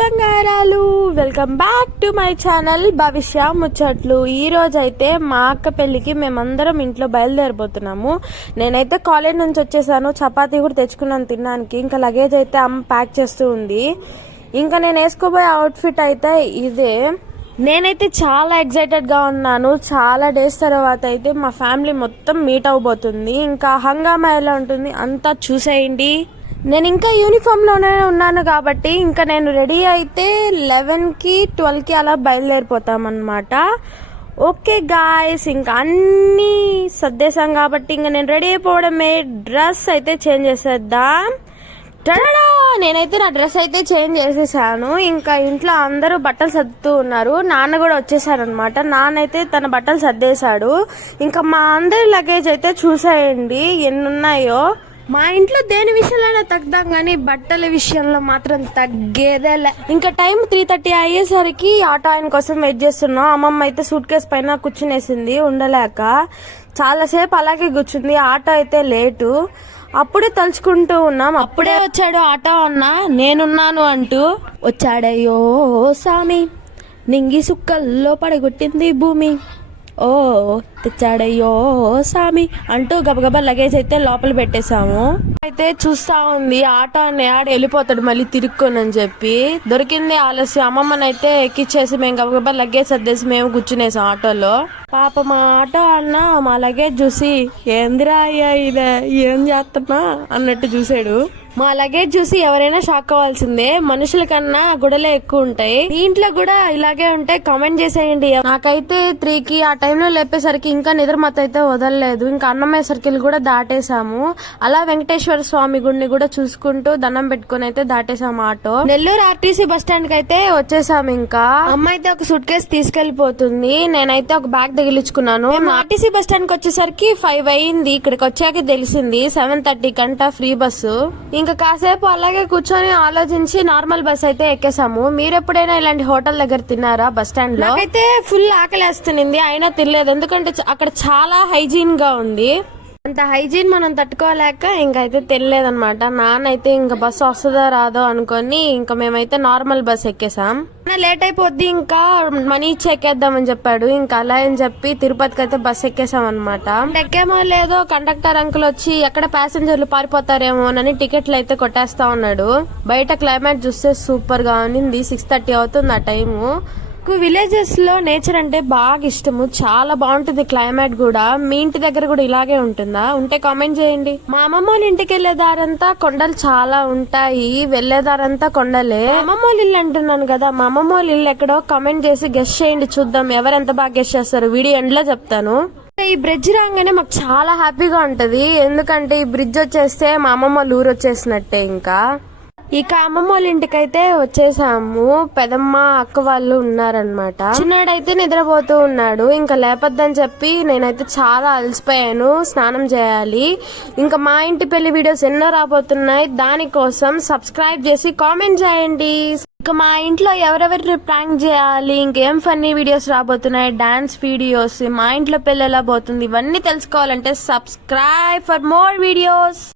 బంగారాలు, welcome back to my channel భవిష్య ముచ్చట్లు. ఈ రోజు అయితే మా అక్క పెళ్లికి మేమందరం ఇంట్లో బయలుదేరిపోతున్నాము. నేనైతే కాలేజ్ నుంచి వచ్చేసాను, చపాతీ కూడా తెచ్చుకున్నాను తినడానికి. ఇంకా లగేజ్ అయితే అమ్మ ప్యాక్ చేస్తూ ఉంది. ఇంకా నేను వేసుకోబోయే అవుట్ఫిట్ అయితే ఇదే. నేనైతే చాలా ఎక్సైటెడ్ గా ఉన్నాను. చాలా డేస్ తర్వాత అయితే మా ఫ్యామిలీ మొత్తం మీట్ అవబోతుంది. ఇంకా హంగామా ఎలా ఉంటుంది అంతా చూసేయండి. నేను ఇంకా యూనిఫామ్ లోనే ఉన్నాను కాబట్టి ఇంకా నేను రెడీ అయితే 11కి 12కి అలా బయలుదేరిపోతామన్నమాట. ఓకే గాయస్, ఇంకా అన్ని సర్దేశాం కాబట్టి ఇంకా నేను రెడీ అయిపోవడమే. డ్రెస్ అయితే చేంజ్ చేసేద్దాం. నేనైతే నా డ్రెస్ అయితే చేంజ్ చేసేసాను. ఇంకా ఇంట్లో అందరూ బట్టలు సర్దుతూ ఉన్నారు. నాన్న కూడా వచ్చేసారనమాట. నాన్న అయితే తన బట్టలు సర్దేశాడు. ఇంకా మా అందరి లగేజ్ అయితే చూసేయండి ఎన్ని ఉన్నాయో. మా ఇంట్లో దేని విషయంలో తగ్గుదాం కానీ బట్టల విషయంలో మాత్రం తగ్గేదేలే. ఇంకా టైం 3:30 అయ్యేసరికి ఆటో ఆయన కోసం వెయిట్ చేస్తున్నాం. అమ్మమ్మ అయితే సూట్ కేసు పైన కూర్చునేసింది ఉండలేక. చాలాసేపు అలాగే కూర్చుంది. ఆటో అయితే లేటు. అప్పుడే తలుచుకుంటూ ఉన్నాం. అప్పుడే వచ్చాడు ఆటో అన్న, నేనున్నాను అంటూ. వచ్చాడయ్యో సామి, నింగి సుక్కల్లో పడగొట్టింది భూమి, ఓ తెచ్చాడయ్యో సామి అంటూ గబగబా లగేజ్ అయితే లోపల పెట్టేశాము. అయితే చూస్తా ఉంది ఆటో ఆడ వెళ్ళిపోతాడు మళ్ళీ తిరుక్కొని అని చెప్పి. దొరికింది ఆలస్యం. అమ్మమ్మనైతే ఎక్కిచ్చేసి మేము గబగబా లగేజ్ సర్దేసి మేము కూర్చునేసాం ఆటోలో. పాప మా ఆటో అన్న మా లగేజ్ చూసి ఏందిరా అయ్యా ఇదే ఏం చేస్తున్నా అన్నట్టు చూసాడు. మా లగేజ్ చూసి ఎవరైనా షాక్ అవ్వాల్సిందే. మనుషుల కన్నా గుడలే ఎక్కువ ఉంటాయి. దీంట్లో కూడా ఇలాగే ఉంటాయి. కామెంట్ చేసేయండి. నాకైతే 3కి ఆ టైంలో లేపేసరికి ఇంకా నిద్రమత అయితే వదలలేదు. ఇంకా అన్నమయ్య సర్కిల్ కూడా దాటేశాము. అలా వెంకటేశ్వర స్వామి గుడిని కూడా చూసుకుంటూ దండం పెట్టుకుని అయితే దాటేశాము auto. Nellore RTC bus stand కి అయితే వచ్చేసాము. ఇంకా అమ్మ అయితే ఒక సూట్ కేసు తీసుకెళ్లిపోతుంది. నేనైతే ఒక బ్యాగ్ తగిలించుకున్నాను. ఆర్టీసీ బస్ స్టాండ్ కి వచ్చేసరికి 5 అయింది. ఇక్కడికి వచ్చాక తెలిసింది 7:30 కంట ఫ్రీ బస్సు. ఇంకా కాసేపు అలాగే కూర్చొని ఆలోచించి నార్మల్ బస్ అయితే ఎక్కేసాము. మీరు ఎప్పుడైనా ఇలాంటి హోటల్ దగ్గర తిన్నారా బస్ స్టాండ్ లో? అయితే ఫుల్ ఆకలేస్తుంది, అయినా తినలేదు. ఎందుకంటే అక్కడ చాలా హైజీన్ గా ఉంది. అంత హైజీన్ మనం తట్టుకోలేక ఇంకైతే తెలియలేదనమాట. నాన్న అయితే ఇంకా బస్సు వస్తుందో రాదో అనుకొని ఇంకా మేమైతే నార్మల్ బస్ ఎక్కేసాం. లేట్ అయిపోద్ది ఇంకా మనీ ఇచ్చి ఎక్కేద్దామని చెప్పాడు. ఇంకా అలా అని చెప్పి తిరుపతికి అయితే బస్ ఎక్కేసాం అనమాట. ఎక్కేమో లేదో కండక్టర్ అంకుల్ వచ్చి ఎక్కడ ప్యాసింజర్లు పారిపోతారేమో అని టికెట్లు అయితే కొట్టేస్తా ఉన్నాడు. బయట క్లైమేట్ చూస్తే సూపర్ గా ఉంది. 6:30 అవుతుంది ఆ టైము. విలేజెస్ లో నేచర్ అంటే బాగా ఇష్టము. చాలా బాగుంటుంది క్లైమేట్ కూడా. మీ ఇంటి దగ్గర కూడా ఇలాగే ఉంటుందా? ఉంటే కామెంట్ చేయండి. మా అమ్మమ్మ వాళ్ళ ఇంటికి వెళ్లే దారంతా కొండలు చాలా ఉంటాయి. వెళ్లే దారంతా కొండలే. అమ్మమ్మ వాళ్ళ ఇల్లు అంటున్నాను కదా, మా అమ్మమ్మ వాళ్ళ ఇల్లు ఎక్కడో కామెంట్ చేసి గెస్ చేయండి. చూద్దాం ఎవరెంత బాగా గెస్ చేస్తారు. వీడియో ఎండ్ లో చెప్తాను. ఈ బ్రిడ్జ్ రాగానే మాకు చాలా హ్యాపీగా ఉంటది. ఎందుకంటే ఈ బ్రిడ్జ్ వచ్చేస్తే మా అమ్మమ్మ వాళ్ళ ఊరు వచ్చేసినట్టే. ఇంకా ఇక అమ్మమ్మ వాళ్ళ ఇంటికైతే వచ్చేసాము. పెదమ్మ అక్క వాళ్ళు ఉన్నారనమాట. చిన్నాడైతే నిద్రపోతూ ఉన్నాడు. ఇంకా లేపొద్దని చెప్పి నేనైతే చాలా అలసిపోయాను. స్నానం చేయాలి. ఇంకా మా ఇంటి పెళ్లి వీడియోస్ ఎన్నో రాబోతున్నాయి. దానికోసం సబ్స్క్రైబ్ చేసి కామెంట్ చేయండి. ఇక మా ఇంట్లో ఎవరెవరిని ప్రాంక్ చేయాలి, ఇంకేం ఫన్నీ వీడియోస్ రాబోతున్నాయి, డాన్స్ వీడియోస్, మా ఇంట్లో పెళ్లి ఎలా పోతుంది, ఇవన్నీ తెలుసుకోవాలంటే సబ్స్క్రైబ్ ఫర్ మోర్ వీడియోస్.